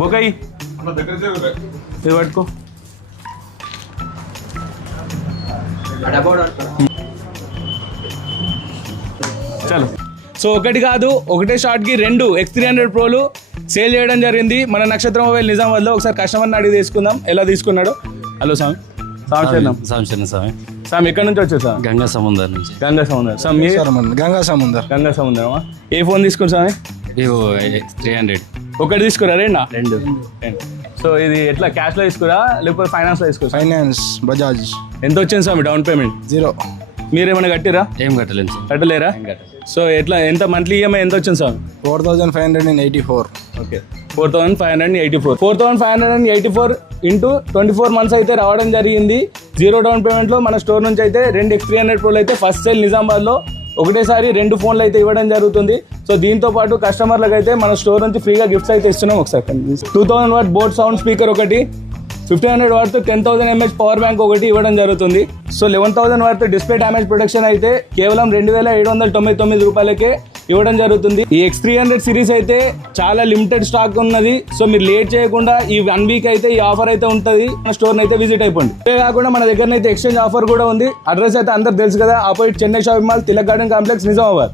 బొకాయి ఇది పట్టుకో. చలో. సో ఒకటి కాదు, ఒకటే షాట్కి 2 X300 ప్రోలు సేల్ చేయడం జరిగింది మన నక్షత్రం మొబైల్ నిజామాబాద్లో. ఒకసారి కస్టమర్ని అడిగి తీసుకుందాం ఎలా తీసుకున్నాడు. హలో స్వామి. స్వామి స్వామి ఎక్కడి నుంచి వచ్చారు సార్? గంగా సముద్రం నుంచి. గంగా సముద్రం. స్వామి గంగా సముద్రమా? ఏ ఫోన్ తీసుకుని స్వామి? వివో 300. ఒకటి తీసుకురా? 2. సో ఇది ఎట్లా క్యాష్లో తీసుకురా లేకపోతే ఫైనాన్స్లో తీసుకురా? ఫైనాన్స్ బజాజ్. ఎంత వచ్చింది స్వామి డౌన్ పేమెంట్? 0. మీరేమైనా కట్టిరా? ఏం కట్టలేదు సార్. కట్టలేరా? సో ఎట్లా ఎంత మంత్లీ ఈఎంఐ ఎంత వచ్చింది సార్? 4584. ఓకే 4584. 4584 ఇంటూ 24 months అయితే రావడం జరిగింది. 0 డౌన్ పేమెంట్లో మన స్టోర్ నుంచి అయితే 2 X300 ప్రోలు అయితే ఫస్ట్ సేల్ నిజామాబాద్లో ఒకటేసారి 2 ఫోన్లు అయితే ఇవ్వడం జరుగుతుంది. సో దీంతో పాటు కస్టమర్లకు అయితే మన స్టోర్ నుంచి ఫ్రీగా గిఫ్ట్స్ అయితే ఇస్తున్నాం. ఒకసారి 2000 వాట్ బోట్ సౌండ్ స్పీకర్ ఒకటి, 1500 వాట్ 10,000 mAh పవర్ బ్యాంక్ ఒకటి ఇవ్వడం జరుగుతుంది. So 11,000 what display damage protection అయితే కేవలం 2,799 రూపాయలకే ఇవ్వడం జరుగుతుంది. ఈ X300 సిరీస్ అయితే చాలా లిమిటెడ్ స్టాక్ ఉన్నది. సో మీరు లేట్ చేయకుండా ఈ 1 వీక్ అయితే ఈ ఆఫర్ అయితే ఉంటుంది. మన స్టోర్ అయితే విజిట్ అయిపోండి. ఇదే కాకుండా మన దగ్గర అయితే ఎక్స్చేంజ్ ఆఫర్ కూడా ఉంది. అడ్రస్ అయితే అందరు తెలుసు కదా, opposite Chennai shopping mall, Tilak garden complex, Nizamabad.